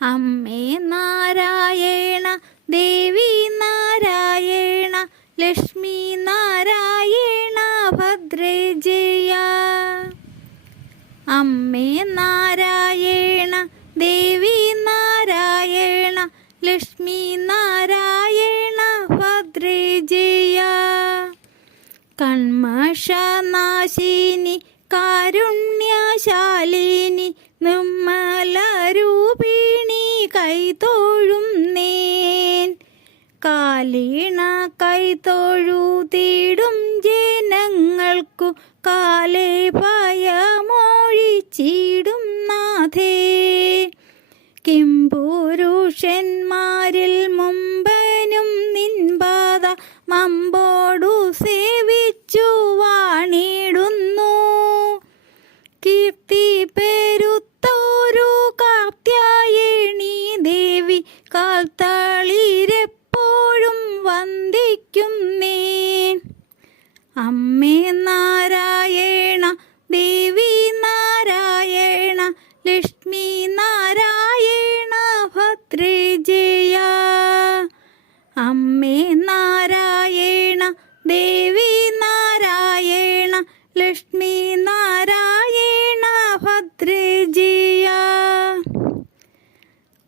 അമ്മേ നാരായണ ദേവി നാരായണ ലക്ഷ്മി നാരായണ ഭദ്രേ ജയ. അമ്മേ നാരായണ ദേവി നാരായണ ലക്ഷ്മി നാരായണ ഭദ്രേ ജയ. കൺമഷനാശിനി കാരുണ്യശാലിനി നിർമ്മലരൂപിണി കാലീണ കൈതൊഴുതിടും ജനങ്ങൾക്കു കാലേ ഭയമൊഴിച്ചിടും നാഥേ. കിംപുരുഷന്മാരിൽ മുമ്പനും നിൻപാത മമ്പോടു സേവിച്ചു വാണിടുന്നു. കീർത്തി അമ്മേ നാരായണ ദേവി നാരായണ ലക്ഷ്മി നാരായണ ഭദ്രേ ജയ. അമ്മേ നാരായണ ദേവി നാരായണ ലക്ഷ്മി നാരായണ ഭദ്രേ ജയ.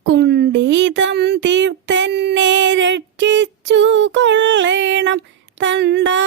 കുണ്ടീതം തീർത്തന്നെ രക്ഷിച്ചു കൊള്ളേണം തണ്ടാശരാന്തകയായ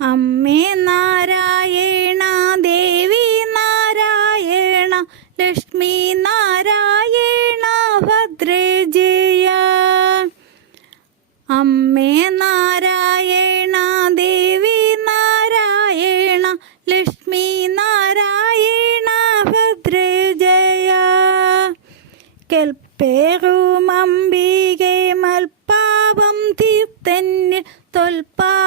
അമ്മേ നാരായണ ദേവി നാരായണ ലക്ഷ്മി നാരായണ ഭദ്രേ ജയ അമ്മേ നാരായണ ദേവി നാരായണ ലക്ഷ്മി നാരായണ ഭദ്രേ ജയ കെൽപ്പേറും അംബികെ മൽപാപം തീർത്തന്നിൽ തൊൽപാദ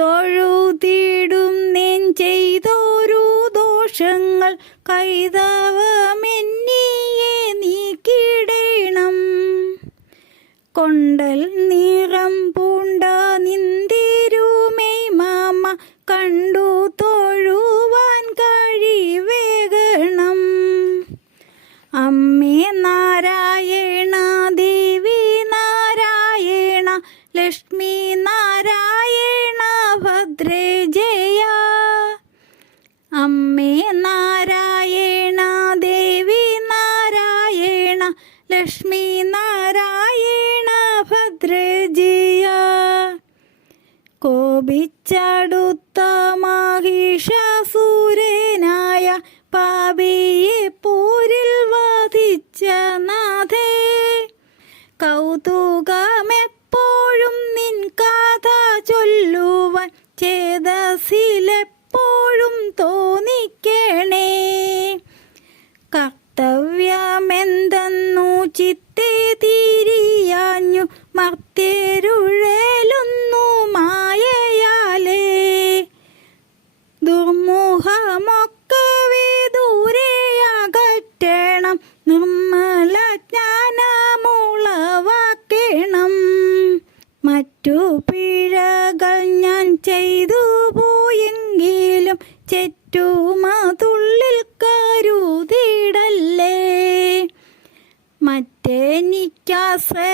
കൈതൊഴുതിടും നിൻ ചെയ്തൊരു ദോഷങ്ങൾ കൈതവമെന്നിയെ നീക്കിടേണം. കൊണ്ടൽ നിറം പൂണ്ട നിന്തിരുമേ മാമ കണ്ടു തൊഴുവാൻ കഴിവേകണം. അമ്മേ ഭദ്രേ ജയ. അമ്മേ നാരായണ ദേവി നാരായണ ലക്ഷ്മി നാരായണ ഭദ്രേ ജയ. ദുർമുഖമൊക്കവേ ദൂരെ അകറ്റണം. നിർമ്മല ജ്ഞാനമുളവാക്കണം. മറ്റു പിഴകൾ ഞാൻ ചെയ്തു പോയെങ്കിലും ചെറ്റുമതുള്ളിൽ കരുതിടല്ലേ. മറ്റെനിക്കാശ്രയമില്ല